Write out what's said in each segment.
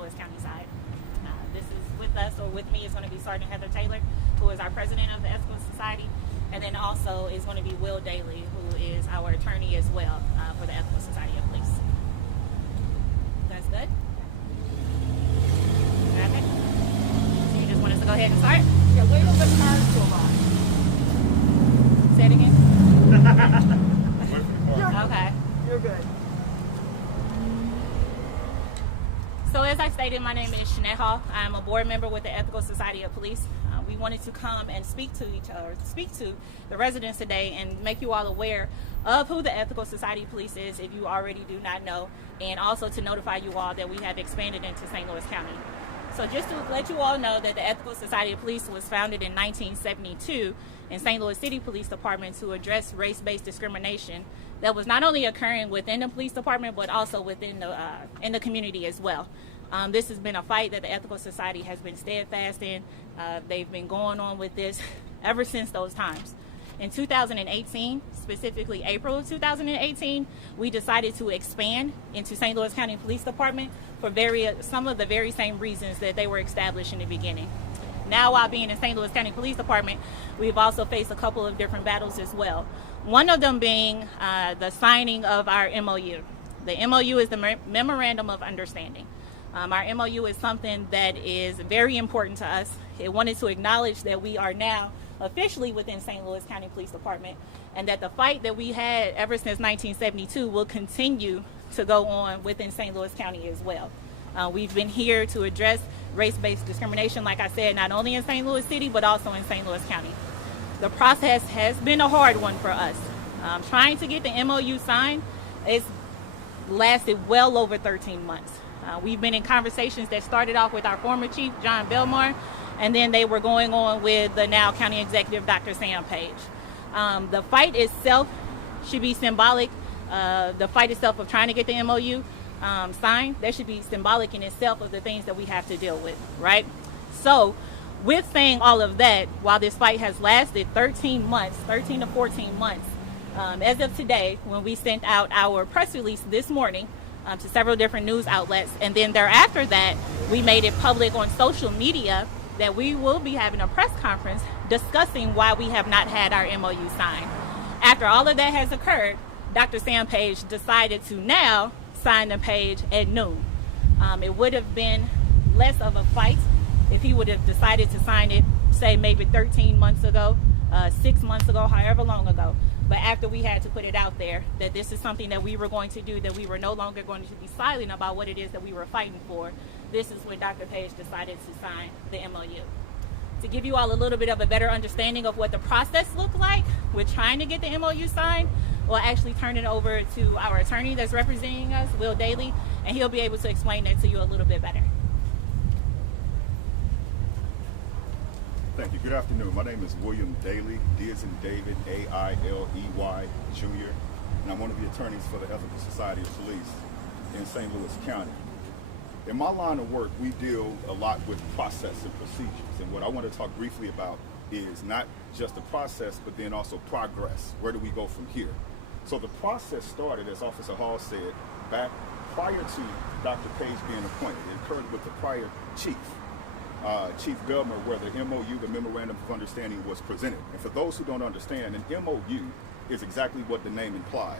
Louis County side. This is with us, or with me, is going to be Sergeant Heather Taylor, who is our president of the Ethical Society, and then also is going to be Will Daly, who is our attorney as well for the Ethical Society of Police. That's good? Okay. So you just want us to go ahead and start? Yeah, wait till the cars go by. Say it again. Okay. You're good. So as I stated, my name is Shanae Hall. I'm a board member with the Ethical Society of Police. We wanted to come and speak to the residents today and make you all aware of who the Ethical Society of Police is if you already do not know, and also to notify you all that we have expanded into St. Louis County. So just to let you all know that the Ethical Society of Police was founded in 1972 in St. Louis City Police Department to address race-based discrimination that was not only occurring within the police department but also within in the community as well. This has been a fight that the Ethical Society has been steadfast in. They've been going on with this ever since those times. In 2018, specifically April of 2018, we decided to expand into St. Louis County Police Department for some of the very same reasons that they were established in the beginning. Now, while being in St. Louis County Police Department, we've also faced a couple of different battles as well. One of them being the signing of our MOU. The MOU is the Memorandum of Understanding. Our MOU is something that is very important to us. It wanted to acknowledge that we are now officially within St. Louis County Police Department, and that the fight that we had ever since 1972 will continue to go on within St. Louis County as well. We've been here to address race-based discrimination, like I said, not only in St. Louis City, but also in St. Louis County. The process has been a hard one for us. Trying to get the MOU signed, it's lasted well over 13 months. We've been in conversations that started off with our former chief, John Belmar, and then they were going on with the now county executive, Dr. Sam Page. The fight itself should be symbolic. The fight itself of trying to get the MOU signed, that should be symbolic in itself of the things that we have to deal with, right? So with saying all of that, while this fight has lasted 13 to 14 months, as of today, when we sent out our press release this morning, to several different news outlets, and then thereafter that we made it public on social media that we will be having a press conference discussing why we have not had our MOU signed. After all of that has occurred, Dr. Sam Page decided to now sign the page at noon. It would have been less of a fight if he would have decided to sign it, say maybe 13 months ago, 6 months ago, however long ago. But after we had to put it out there that this is something that we were going to do, that we were no longer going to be silent about what it is that we were fighting for, this is when Dr. Page decided to sign the MOU. To give you all a little bit of a better understanding of what the process looked like with trying to get the MOU signed, we'll actually turn it over to our attorney that's representing us, Will Daly, and he'll be able to explain that to you a little bit better. Thank you. Good afternoon. My name is William Daly, D as in David, A-I-L-E-Y, Jr., and I'm one of the attorneys for the Ethical Society of Police in St. Louis County. In my line of work, we deal a lot with process and procedures, and what I want to talk briefly about is not just the process, but then also progress. Where do we go from here? So the process started, as Officer Hall said, back prior to Dr. Page being appointed. It occurred with the prior chief. Chief Belmer, where the MOU, the Memorandum of Understanding, was presented. And for those who don't understand, an MOU is exactly what the name implies.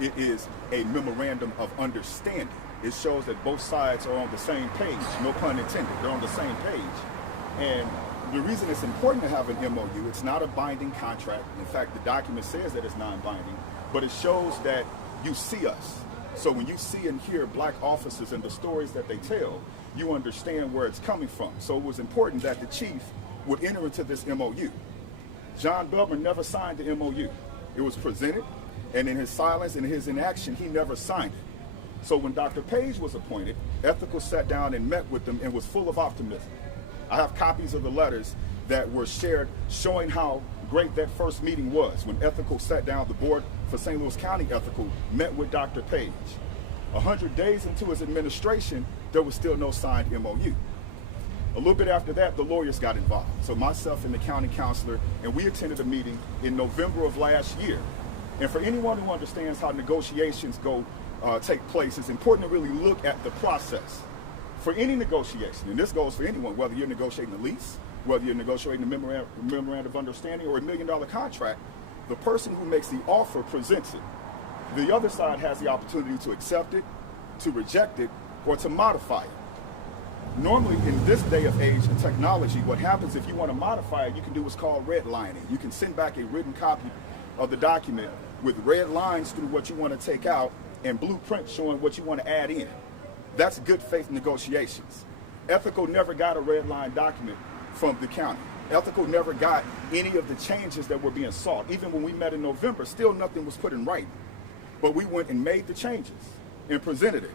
It is a Memorandum of Understanding. It shows that both sides are on the same page, no pun intended, they're on the same page. And the reason it's important to have an MOU, it's not a binding contract. In fact, the document says that it's non-binding, but it shows that you see us. So when you see and hear black officers and the stories that they tell, you understand where it's coming from. So it was important that the chief would enter into this MOU. John Belmer never signed the MOU. It was presented, and in his silence and his inaction, he never signed it. So when Dr. Page was appointed, Ethical sat down and met with them and was full of optimism. I have copies of the letters that were shared showing how great that first meeting was when Ethical sat down, the board for St. Louis County Ethical met with Dr. Page. 100 days into his administration, there was still no signed MOU. A little bit after that, the lawyers got involved. So myself and the county counselor, and we attended a meeting in November of last year. And for anyone who understands how negotiations take place, it's important to really look at the process. for any negotiation, and this goes for anyone, whether you're negotiating a lease, whether you're negotiating a memorandum of understanding or $1 million contract, the person who makes the offer presents it. The other side has the opportunity to accept it, to reject it, or to modify it. Normally, in this day of age and technology, what happens if you want to modify it, you can do what's called redlining. You can send back a written copy of the document with red lines through what you want to take out and blueprint showing what you want to add in. That's good faith negotiations. Ethical never got a red line document from the county. Ethical never got any of the changes that were being sought. Even when we met in November, still nothing was put in writing. But we went and made the changes and presented it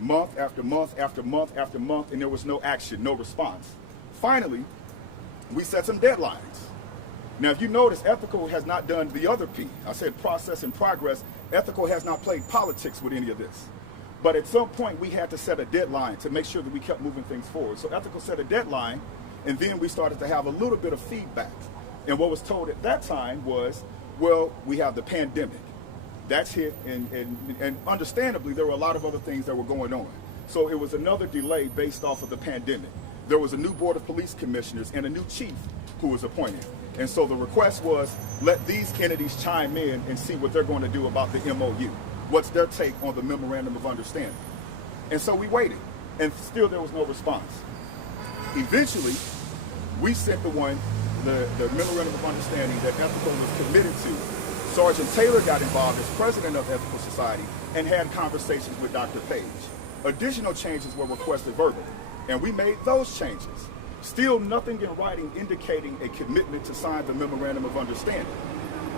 month after month after month after month, and there was no action, no response. Finally, we set some deadlines. Now, if you notice, Ethical has not done the other P. I said process and progress. Ethical has not played politics with any of this. But at some point, we had to set a deadline to make sure that we kept moving things forward. So Ethical set a deadline, and then we started to have a little bit of feedback. And what was told at that time was, well, we have the pandemic. That's hit, and understandably, there were a lot of other things that were going on. So it was another delay based off of the pandemic. There was a new board of police commissioners and a new chief who was appointed. And so the request was, let these entities chime in and see what they're going to do about the MOU. What's their take on the Memorandum of Understanding? And so we waited, and still there was no response. Eventually, we sent the Memorandum of Understanding that Ethical was committed to. Sergeant Taylor got involved as president of Ethical Society and had conversations with Dr. Page. Additional changes were requested verbally, and we made those changes. Still nothing in writing indicating a commitment to sign the Memorandum of Understanding.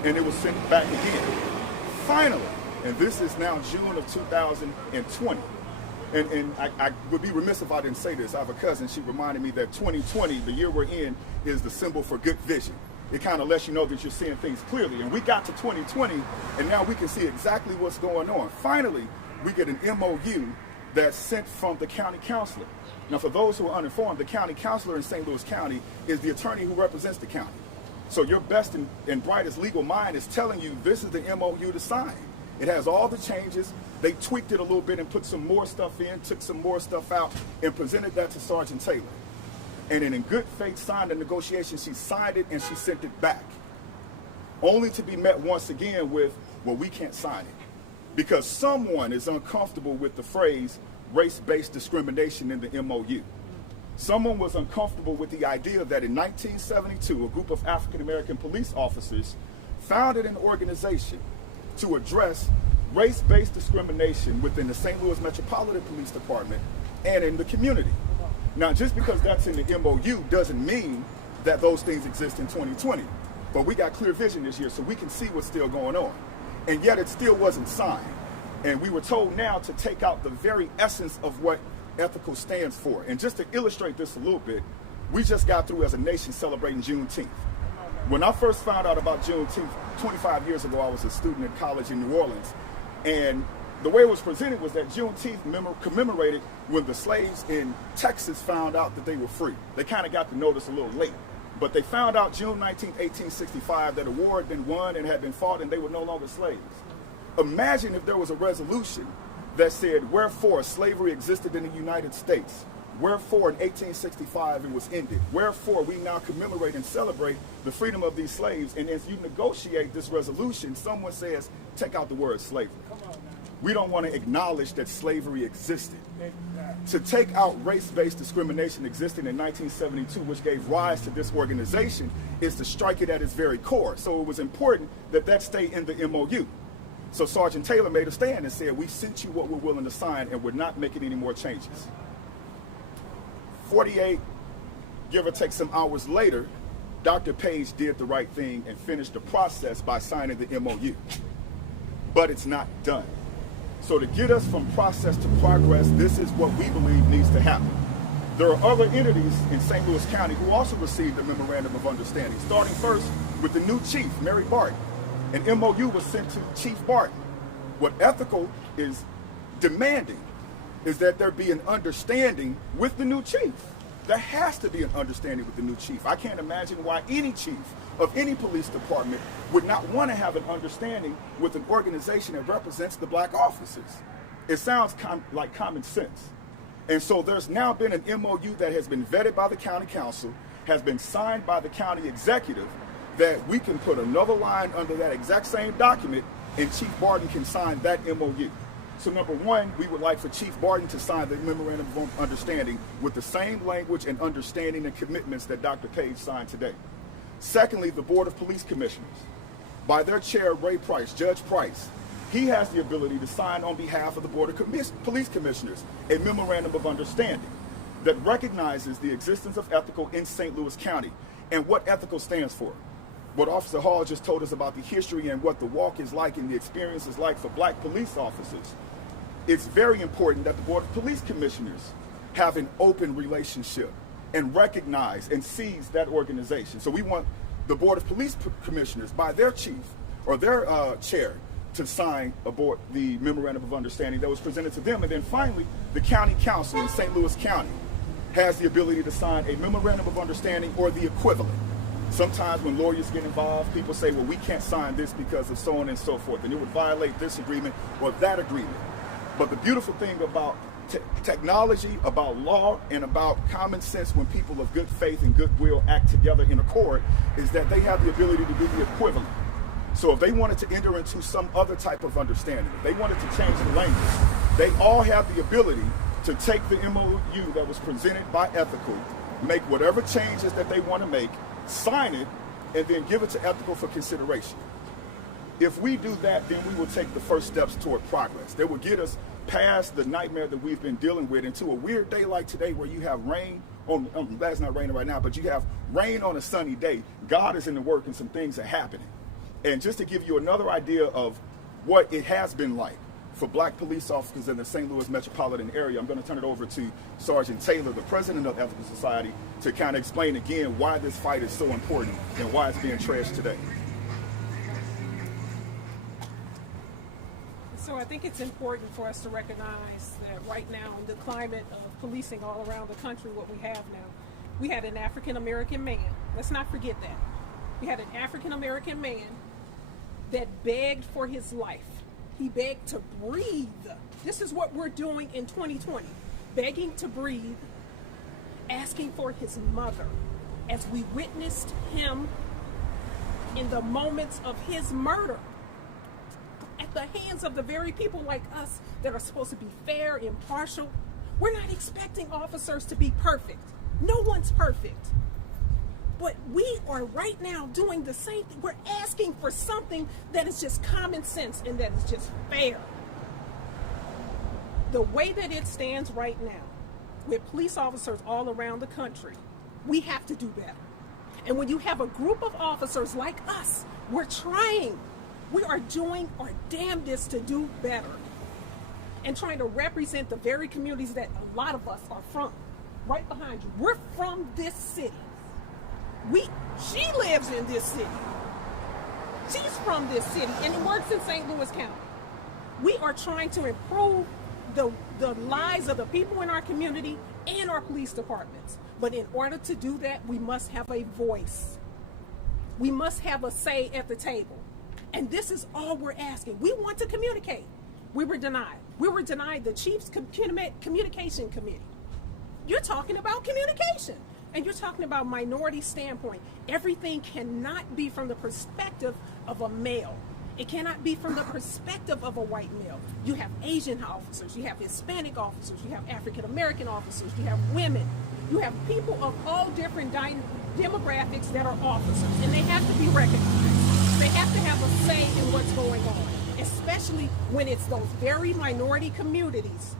And it was sent back again. Finally, and this is now June of 2020, and I would be remiss if I didn't say this. I have a cousin, she reminded me that 2020, the year we're in, is the symbol for good vision. It kind of lets you know that you're seeing things clearly. And we got to 2020, and now we can see exactly what's going on. Finally, we get an MOU that's sent from the county councilor. Now, for those who are uninformed, the county councilor in St. Louis County is the attorney who represents the county. So your best and brightest legal mind is telling you this is the MOU to sign. It has all the changes. They tweaked it a little bit and put some more stuff in, took some more stuff out, and presented that to Sergeant Taylor. And in good faith signed the negotiation, she signed it and she sent it back. Only to be met once again with, well, we can't sign it. Because someone is uncomfortable with the phrase race-based discrimination in the MOU. Someone was uncomfortable with the idea that in 1972, a group of African-American police officers founded an organization to address race-based discrimination within the St. Louis Metropolitan Police Department and in the community. Now, just because that's in the MOU doesn't mean that those things exist in 2020. But we got clear vision this year, so we can see what's still going on. And yet it still wasn't signed. And we were told now to take out the very essence of what Ethical stands for. And just to illustrate this a little bit, we just got through as a nation celebrating Juneteenth. When I first found out about Juneteenth 25 years ago, I was a student at college in New Orleans. And the way it was presented was that Juneteenth commemorated when the slaves in Texas found out that they were free. They kind of got the notice a little late. But they found out June 19, 1865, that a war had been won and had been fought and they were no longer slaves. Imagine if there was a resolution that said, wherefore slavery existed in the United States. Wherefore in 1865 it was ended. Wherefore we now commemorate and celebrate the freedom of these slaves. And as you negotiate this resolution, someone says, take out the word slavery. We don't want to acknowledge that slavery existed. To take out race-based discrimination existing in 1972, which gave rise to this organization, is to strike it at its very core. So it was important that that stay in the MOU. So Sergeant Taylor made a stand and said, we sent you what we're willing to sign and we're not making any more changes. 48, give or take some hours later, Dr. Page did the right thing and finished the process by signing the MOU. But it's not done. So to get us from process to progress, this is what we believe needs to happen. There are other entities in St. Louis County who also received the Memorandum of Understanding, starting first with the new chief, Mary Barton. An MOU was sent to Chief Barton. What Ethical is demanding is that there be an understanding with the new chief. There has to be an understanding with the new chief. I can't imagine why any chief of any police department would not want to have an understanding with an organization that represents the black officers. It sounds like common sense. And so there's now been an MOU that has been vetted by the county council, has been signed by the county executive, that we can put another line under that exact same document and Chief Barton can sign that MOU. So number one, we would like for Chief Barton to sign the Memorandum of Understanding with the same language and understanding and commitments that Dr. Page signed today. Secondly, the Board of Police Commissioners, by their chair, Ray Price, Judge Price, he has the ability to sign on behalf of the Board of Police Commissioners a Memorandum of Understanding that recognizes the existence of ethical in St. Louis County and what ethical stands for. What Officer Hall just told us about the history and what the walk is like and the experience is like for black police officers. It's very important that the Board of Police Commissioners have an open relationship and recognize and seize that organization. So we want the Board of Police Commissioners, by their chief or their chair, to sign the Memorandum of Understanding that was presented to them. And then finally, the County Council in St. Louis County has the ability to sign a Memorandum of Understanding or the equivalent. Sometimes when lawyers get involved, people say, well, we can't sign this because of so on and so forth, and it would violate this agreement or that agreement. But the beautiful thing about technology, about law, and about common sense when people of good faith and goodwill act together in accord is that they have the ability to do the equivalent. So if they wanted to enter into some other type of understanding, if they wanted to change the language, they all have the ability to take the MOU that was presented by Ethical, make whatever changes that they want to make, sign it, and then give it to Ethical for consideration. If we do that, then we will take the first steps toward progress. That will get us past the nightmare that we've been dealing with into a weird day like today where you have rain on, glad it's not raining right now, but you have rain on a sunny day. God is in the work and some things are happening. And just to give you another idea of what it has been like for black police officers in the St. Louis metropolitan area, I'm going to turn it over to Sergeant Taylor, the president of Ethical Society, to kind of explain again why this fight is so important and why it's being trashed today. So I think it's important for us to recognize that right now in the climate of policing all around the country, what we have now, we had an African-American man. Let's not forget that. We had an African-American man that begged for his life. He begged to breathe. This is what we're doing in 2020. Begging to breathe, asking for his mother. As we witnessed him in the moments of his murder at the hands of the very people like us that are supposed to be fair, impartial. We're not expecting officers to be perfect. No one's perfect. But we are right now doing the same thing. We're asking for something that is just common sense and that is just fair. The way that it stands right now, with police officers all around the country, we have to do better. And when you have a group of officers like us, we're trying. We are doing our damnedest to do better and trying to represent the very communities that a lot of us are from. Right behind you. We're from this city. She lives in this city. She's from this city and works in St. Louis County. We are trying to improve the lives of the people in our community and our police departments. But in order to do that, we must have a voice. We must have a say at the table. And this is all we're asking. We want to communicate. We were denied. We were denied the Chief's Communication Committee. You're talking about communication. And you're talking about minority standpoint. Everything cannot be from the perspective of a male. It cannot be from the perspective of a white male. You have Asian officers, you have Hispanic officers, you have African American officers, you have women, you have people of all different demographics that are officers, and they have to be recognized. They have to have a say in what's going on, especially when it's those very minority communities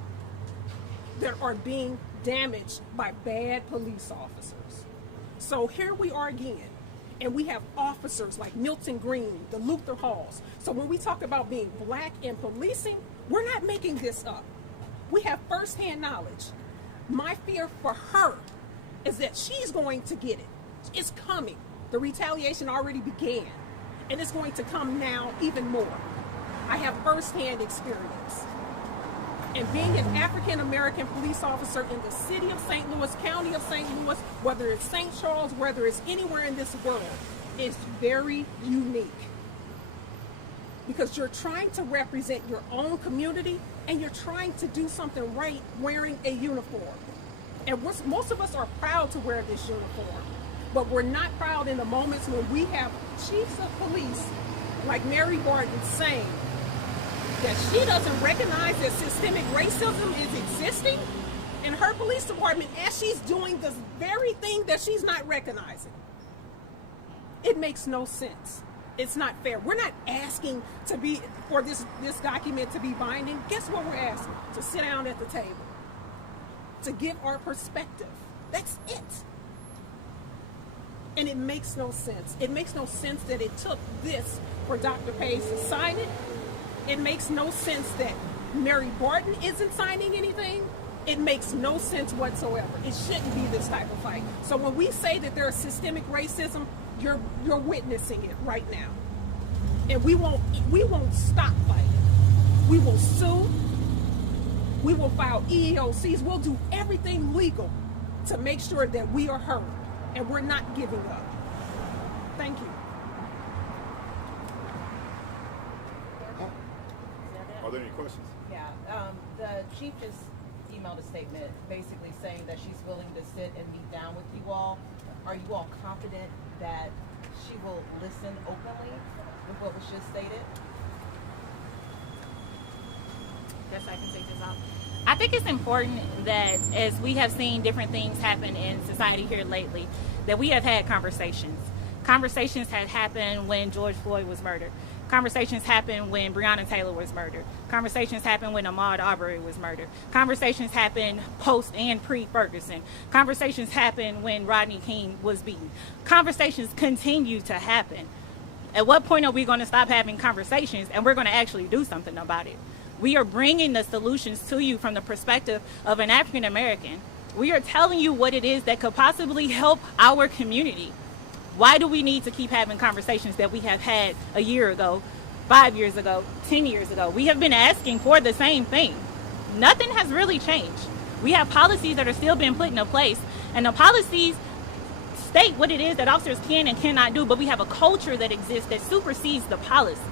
that are being damaged by bad police officers. So here we are again, and we have officers like Milton Green, the Luther Halls. So when we talk about being black in policing, we're not making this up. We have firsthand knowledge. My fear for her is that she's going to get it. It's coming. The retaliation already began, and it's going to come now even more. I have firsthand experience. And being an African-American police officer in the city of St. Louis, county of St. Louis, whether it's St. Charles, whether it's anywhere in this world, is very unique. Because you're trying to represent your own community and you're trying to do something right wearing a uniform. And most of us are proud to wear this uniform, but we're not proud in the moments when we have chiefs of police like Mary Barton saying that she doesn't recognize that systemic racism is existing in her police department as she's doing this very thing that she's not recognizing. It makes no sense. It's not fair. We're not asking for this document to be binding. Guess what we're asking? To sit down at the table, to give our perspective. That's it. And it makes no sense. It makes no sense that it took this for Dr. Page to sign it. It makes no sense that Mary Barton isn't signing anything. It makes no sense whatsoever. It shouldn't be this type of fight. So when we say that there's systemic racism, you're witnessing it right now. And we won't stop fighting. We will sue. We will file EEOCs. We'll do everything legal to make sure that we are heard. And we're not giving up. Thank you. Are there any questions? Yeah, the chief just emailed a statement basically saying that she's willing to sit and meet down with you all. Are you all confident that she will listen openly with what was just stated? Guess I can take this off. I think it's important that as we have seen different things happen in society here lately, that we have had conversations. Conversations had happened when George Floyd was murdered. Conversations happened when Breonna Taylor was murdered. Conversations happened when Ahmaud Arbery was murdered. Conversations happened post and pre-Ferguson. Conversations happened when Rodney King was beaten. Conversations continue to happen. At what point are we going to stop having conversations and we're going to actually do something about it? We are bringing the solutions to you from the perspective of an African American. We are telling you what it is that could possibly help our community. Why do we need to keep having conversations that we have had a year ago, 5 years ago, 10 years ago? We have been asking for the same thing. Nothing has really changed. We have policies that are still being put into place, and the policies state what it is that officers can and cannot do, but we have a culture that exists that supersedes the policies.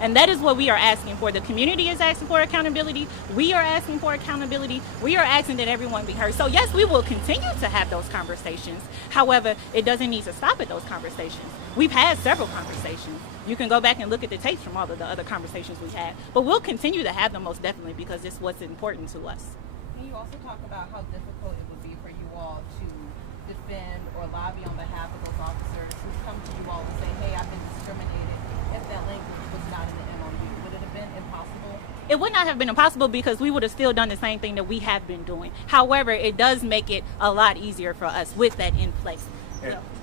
And that is what we are asking for. The community is asking for accountability. We are asking for accountability. We are asking that everyone be heard. So yes, we will continue to have those conversations. However, it doesn't need to stop at those conversations. We've had several conversations. You can go back and look at the tapes from all of the other conversations we've had. But we'll continue to have them most definitely because it's what's important to us. Can you also talk about how difficult it would be for you all to defend or lobby on behalf of those officers who come to you all and say, hey, I've been discriminated, if that language was not in the MOU? Would it have been impossible? It would not have been impossible because we would have still done the same thing that we have been doing. However, it does make it a lot easier for us with that in place.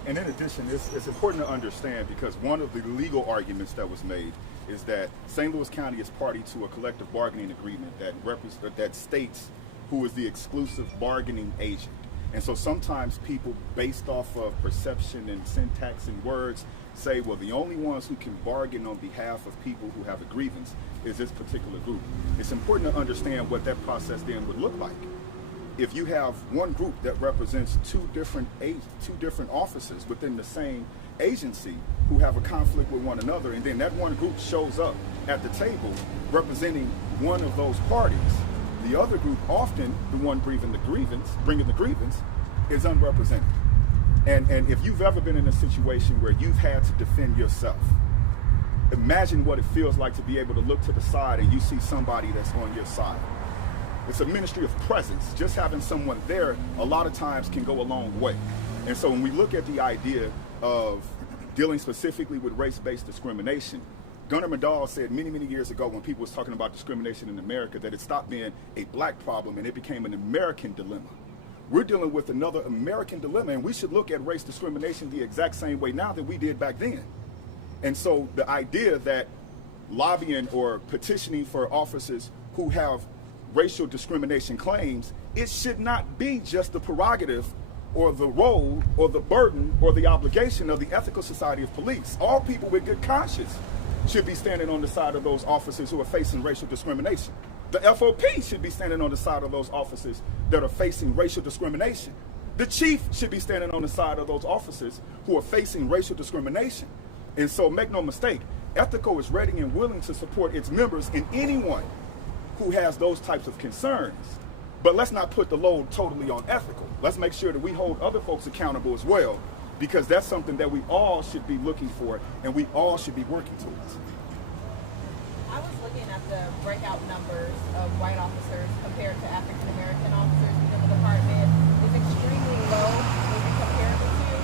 And in addition, it's important to understand because one of the legal arguments that was made is that St. Louis County is party to a collective bargaining agreement that states who is the exclusive bargaining agent. And so sometimes people, based off of perception and syntax and words, say, well, the only ones who can bargain on behalf of people who have a grievance is this particular group. It's important to understand what that process then would look like. If you have one group that represents two different officers within the same agency who have a conflict with one another, and then that one group shows up at the table representing one of those parties, the other group, often the one bringing the grievance, is unrepresented. And if you've ever been in a situation where you've had to defend yourself, imagine what it feels like to be able to look to the side and you see somebody that's on your side. It's a ministry of presence. Just having someone there a lot of times can go a long way. And so when we look at the idea of dealing specifically with race-based discrimination, Gunnar Madal said many, many years ago when people was talking about discrimination in America that it stopped being a black problem and it became an American dilemma. We're dealing with another American dilemma, and we should look at race discrimination the exact same way now that we did back then. And so the idea that lobbying or petitioning for officers who have racial discrimination claims, it should not be just the prerogative or the role or the burden or the obligation of the Ethical Society of Police. All people with good conscience should be standing on the side of those officers who are facing racial discrimination. The FOP should be standing on the side of those officers that are facing racial discrimination. The chief should be standing on the side of those officers who are facing racial discrimination. And so make no mistake, Ethical is ready and willing to support its members and anyone who has those types of concerns. But let's not put the load totally on ethical. Let's make sure that we hold other folks accountable as well, because that's something that we all should be looking for and we all should be working towards. I was looking at the breakout numbers of white officers compared to African American officers within the department. It's extremely low when you compare the two.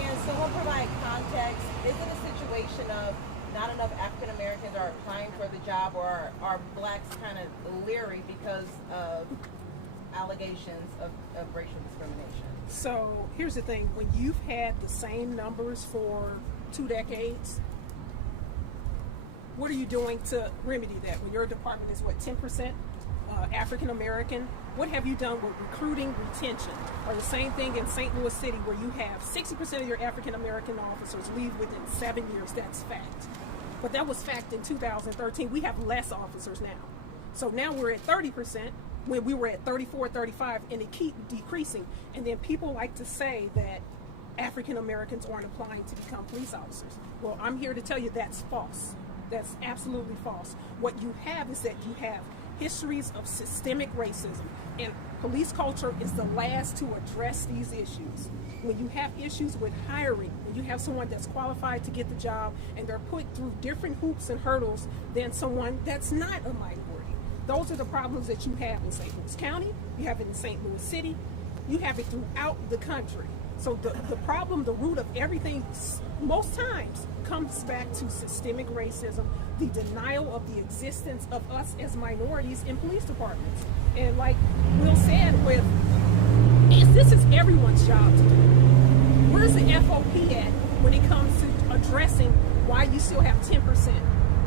Can someone provide context? Is it a situation of not enough African Americans are applying for the job, or are blacks kind of leery because of allegations of racial discrimination? So here's the thing, when you've had the same numbers for 2 decades, what are you doing to remedy that? When your department is what, 10% African American, what have you done with recruiting, retention? Or the same thing in St. Louis City, where you have 60% of your African American officers leave within 7 years. That's fact. But that was fact in 2013. We have less officers now. So now we're at 30%, when we were at 34, 35, and it keeps decreasing. And then people like to say that African Americans aren't applying to become police officers. Well, I'm here to tell you that's false. That's absolutely false. What you have is that you have histories of systemic racism, and police culture is the last to address these issues. When you have issues with hiring, when you have someone that's qualified to get the job and they're put through different hoops and hurdles than someone that's not a minority, those are the problems that you have in St. Louis County, you have it in St. Louis City, you have it throughout the country. So the problem, the root of everything, most times comes back to systemic racism, the denial of the existence of us as minorities in police departments. And like Will said, this is everyone's job to do. Where's the FOP at when it comes to addressing why you still have 10%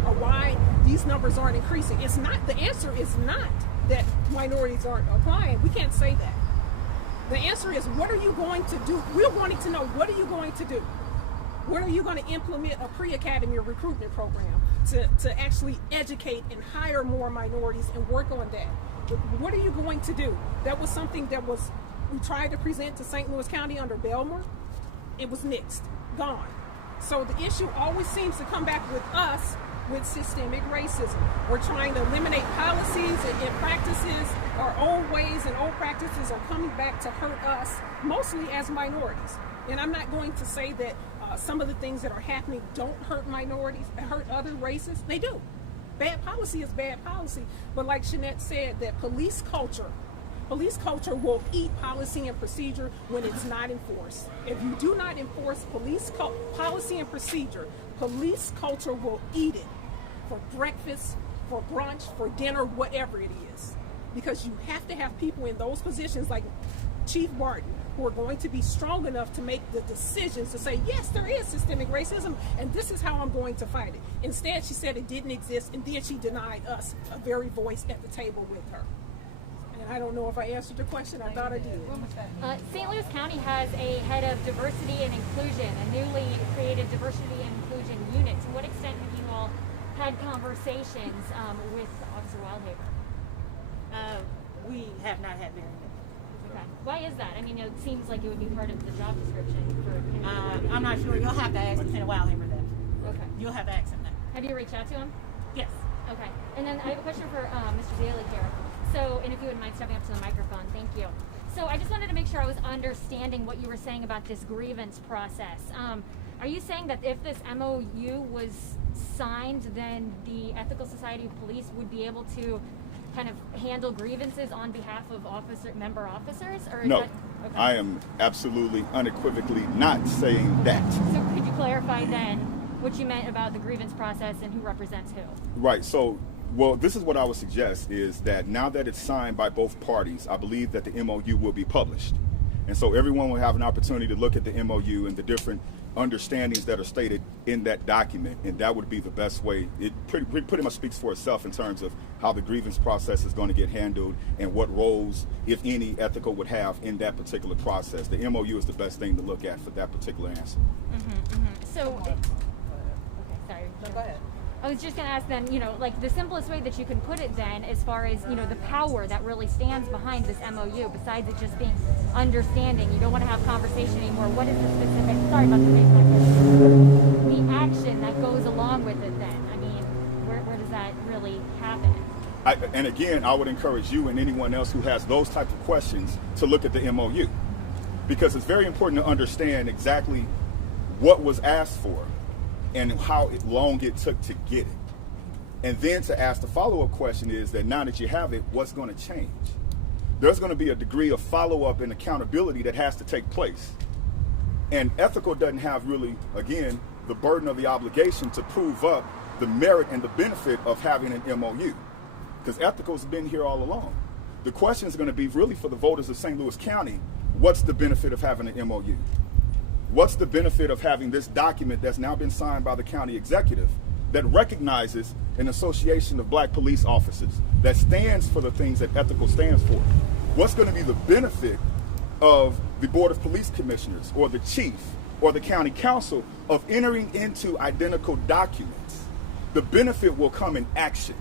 or why these numbers aren't increasing? It's not, the answer is not that minorities aren't applying. We can't say that. The answer is, what are you going to do? We're wanting to know, what are you going to do? When are you going to implement a pre-academy or recruitment program to actually educate and hire more minorities and work on that? What are you going to do? That was something that we tried to present to St. Louis County under Belmar. It was nixed, gone. So the issue always seems to come back with us with systemic racism. We're trying to eliminate policies and practices. Our old ways and old practices are coming back to hurt us, mostly as minorities. And I'm not going to say that some of the things that are happening don't hurt minorities, hurt other races. They do. Bad policy is bad policy. But like Shanette said, that police culture will eat policy and procedure when it's not enforced. If you do not enforce policy and procedure, police culture will eat it for breakfast, for brunch, for dinner, whatever it is. Because you have to have people in those positions like Chief Barton who are going to be strong enough to make the decisions to say, yes, there is systemic racism, and this is how I'm going to fight it. Instead, she said it didn't exist, and then she denied us a very voice at the table with her. And I don't know if I answered your question. I thought I did. St. Louis County has a head of diversity and inclusion, a newly created diversity and inclusion unit. To what extent have you all had conversations with Officer Wildhaber? We have not had very many. Okay. Why is that? I mean, it seems like it would be part of the job description for him. I'm not sure. You'll have to ask Lieutenant Wildhammer that. Okay. You'll have to ask him that. Have you reached out to him? Yes. Okay. And then I have a question for Mr. Daly here. So, and if you wouldn't mind stepping up to the microphone, thank you. So I just wanted to make sure I was understanding what you were saying about this grievance process. Are you saying that if this MOU was signed, then the Ethical Society of Police would be able to kind of handle grievances on behalf of member officers? Or is No, that, okay. I am absolutely unequivocally not saying that. So could you clarify then what you meant about the grievance process and who represents who? Right. So, well, this is what I would suggest is that now that it's signed by both parties, I believe that the MOU will be published. And so everyone will have an opportunity to look at the MOU and the different understandings that are stated in that document, and that would be the best way. It pretty much speaks for itself in terms of how the grievance process is going to get handled and what roles, if any, ethical would have in that particular process. The MOU is the best thing to look at for that particular answer. So, okay, sorry. No, go ahead. I was just going to ask then, like the simplest way that you can put it then, as far as, the power that really stands behind this MOU, besides it just being understanding, you don't want to have conversation anymore. What is the specific, sorry about the the action that goes along with it then? I mean, where does that really happen? And again, I would encourage you and anyone else who has those types of questions to look at the MOU, because it's very important to understand exactly what was asked for and how long it took to get it. And then to ask the follow-up question is that now that you have it, what's going to change? There's going to be a degree of follow-up and accountability that has to take place. And ethical doesn't have really, again, the burden of the obligation to prove up the merit and the benefit of having an MOU, because ethical's been here all along. The question is going to be really for the voters of St. Louis County, what's the benefit of having an MOU? What's the benefit of having this document that's now been signed by the county executive that recognizes an association of black police officers that stands for the things that ethical stands for? What's going to be the benefit of the Board of Police Commissioners or the chief or the county council of entering into identical documents? The benefit will come in action.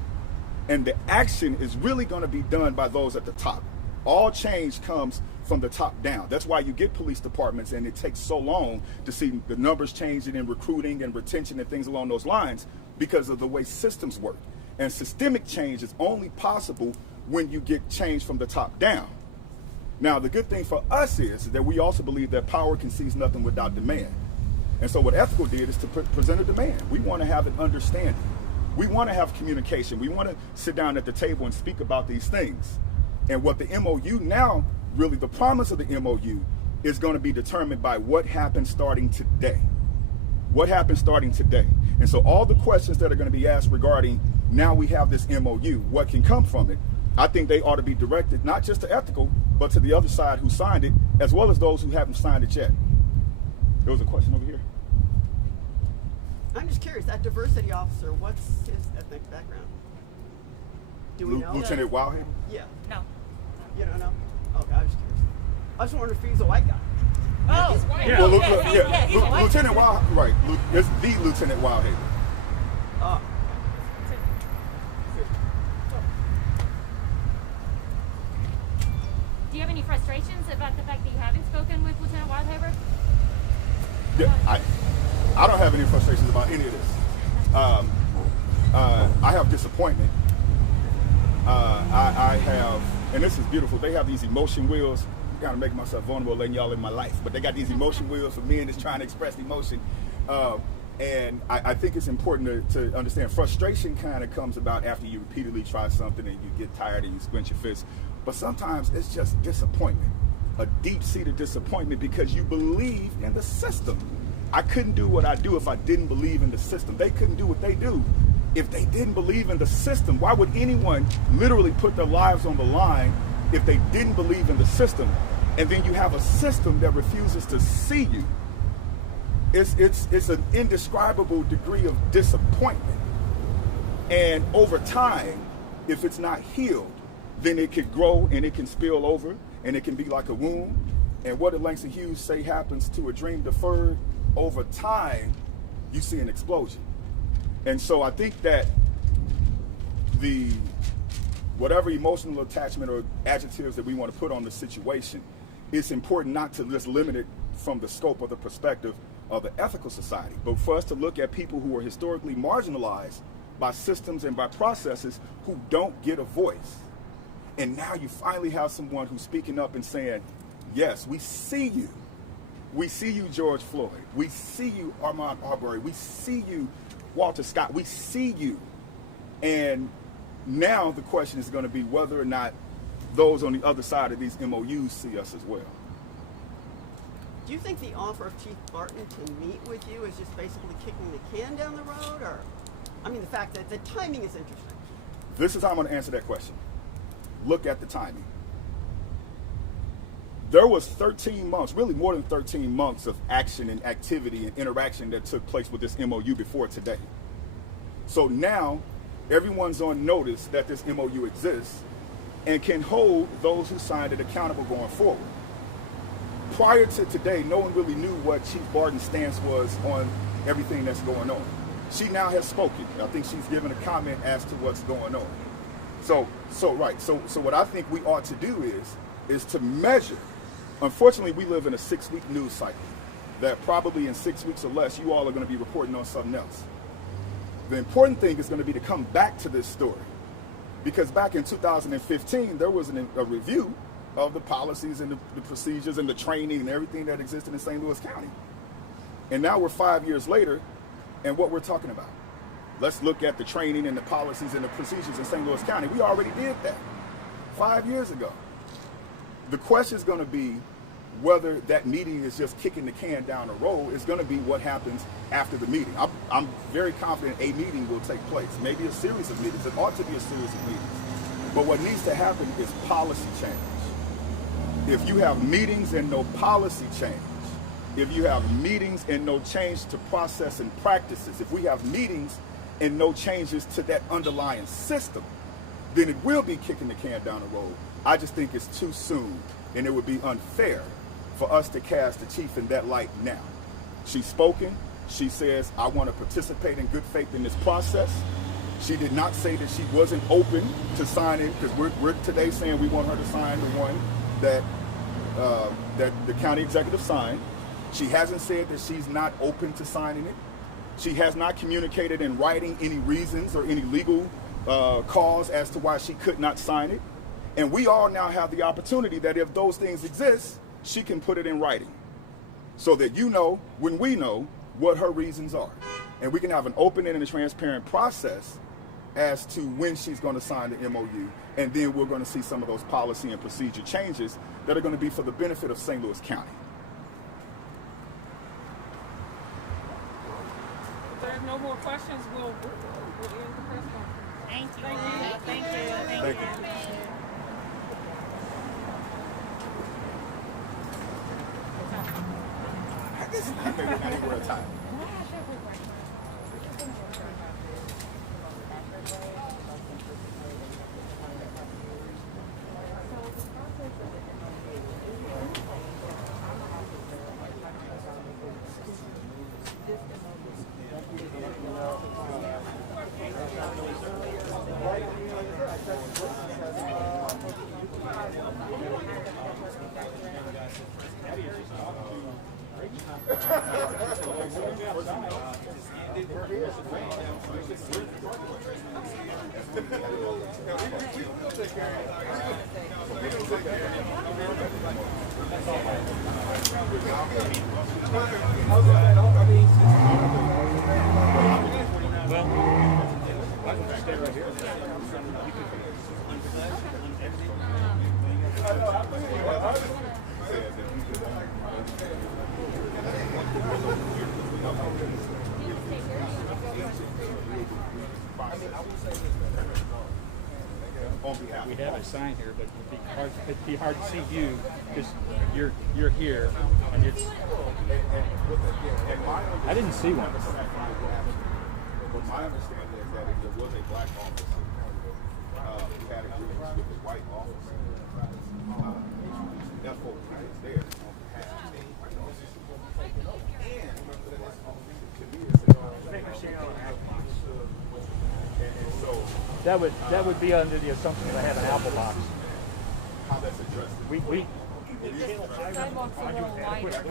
And the action is really going to be done by those at the top. All change comes from the top down. That's why you get police departments and it takes so long to see the numbers changing in recruiting and retention and things along those lines, because of the way systems work. And systemic change is only possible when you get change from the top down. Now, the good thing for us is that we also believe that power concedes nothing without demand. And so what ethical did is to present a demand. We want to have an understanding. We want to have communication. We want to sit down at the table and speak about these things. And what the MOU now, really the promise of the MOU is going to be determined by what happens starting today. What happens starting today? And so all the questions that are going to be asked regarding now we have this MOU, what can come from it, I think they ought to be directed not just to ethical, but to the other side who signed it, as well as those who haven't signed it yet. There was a question over here. I'm just curious, that diversity officer, what's his ethnic background? Do we know? Lieutenant Wildhaven? Yeah. No. You don't know? Okay, I was just curious. I was wondering if he's a white guy. Oh, he's white. Well, He's a white Lieutenant Wild, right? It's the Lieutenant Wildhaven. Oh. Do you have any frustrations about the fact that you haven't spoken with Lieutenant Wildhaber? Yeah, I don't have any frustrations about any of this. I have disappointment. I have, and this is beautiful, they have these emotion wheels. I'm kind of making myself vulnerable letting y'all in my life, but they got these emotion wheels for men that's trying to express emotion. And I think it's important to understand frustration kind of comes about after you repeatedly try something and you get tired and you squint your fist. But sometimes it's just disappointment, a deep-seated disappointment because you believe in the system. I couldn't do what I do if I didn't believe in the system. They couldn't do what they do if they didn't believe in the system. Why would anyone literally put their lives on the line if they didn't believe in the system? And then you have a system that refuses to see you. It's an indescribable degree of disappointment. And over time, if it's not healed, then it could grow and it can spill over and it can be like a wound. And what did Langston Hughes say happens to a dream deferred? Over time, you see an explosion. And so I think that whatever emotional attachment or adjectives that we want to put on the situation, it's important not to just limit it from the scope of the perspective of the ethical society, but for us to look at people who are historically marginalized by systems and by processes who don't get a voice. And now you finally have someone who's speaking up and saying, yes, we see you. We see you, George Floyd. We see you, Ahmaud Arbery. We see you, Walter Scott. We see you. And now the question is going to be whether or not those on the other side of these MOUs see us as well. Do you think the offer of Chief Barton to meet with you is just basically kicking the can down the road? Or, I mean, the fact that the timing is interesting. This is how I'm going to answer that question. Look at the timing. There was 13 months, really more than 13 months of action and activity and interaction that took place with this MOU before today. So now everyone's on notice that this MOU exists and can hold those who signed it accountable going forward. Prior to today, no one really knew what Chief Barton's stance was on everything that's going on. She now has spoken. I think she's given a comment as to what's going on. So what I think we ought to do is to measure. Unfortunately, we live in a 6-week news cycle that probably in 6 weeks or less, you all are going to be reporting on something else. The important thing is going to be to come back to this story Because back in 2015, there was a review of the policies and the procedures and the training and everything that existed in St. Louis County. And now we're 5 years later, and what we're talking about. Let's look at the training and the policies and the procedures in St. Louis County. We already did that 5 years ago. The question is going to be whether that meeting is just kicking the can down the road. Is going to be what happens after the meeting. I'm very confident a meeting will take place, maybe a series of meetings. It ought to be a series of meetings. But what needs to happen is policy change. If you have meetings and no policy change, if you have meetings and no change to process and practices, if we have meetings and no changes to that underlying system, then it will be kicking the can down the road. I just think it's too soon, and it would be unfair for us to cast the chief in that light now. She's spoken. She says, I want to participate in good faith in this process. She did not say that she wasn't open to signing, because we're today saying we want her to sign the one that the county executive signed. She hasn't said that she's not open to signing it. She has not communicated in writing any reasons or any legal cause as to why she could not sign it. And we all now have the opportunity that if those things exist, she can put it in writing so that you know, when we know, what her reasons are. And we can have an open and a transparent process as to when she's going to sign the MOU. And then we're going to see some of those policy and procedure changes that are going to be for the benefit of St. Louis County. If there are no more questions, we'll end the press conference. Thank you. Thank you. Thank you. I need more time. We have a sign here, but it'd be hard to see you because you're here, and it's. I didn't see one. But my understanding is that if there was a black officer category with a white officer, FOP is there on behalf of the white officer. And to me, it's That would be under the assumption that I have an Apple box. how that's addressed. Sidewalks a little wider.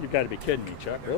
You've got to be kidding me, Chuck. Really?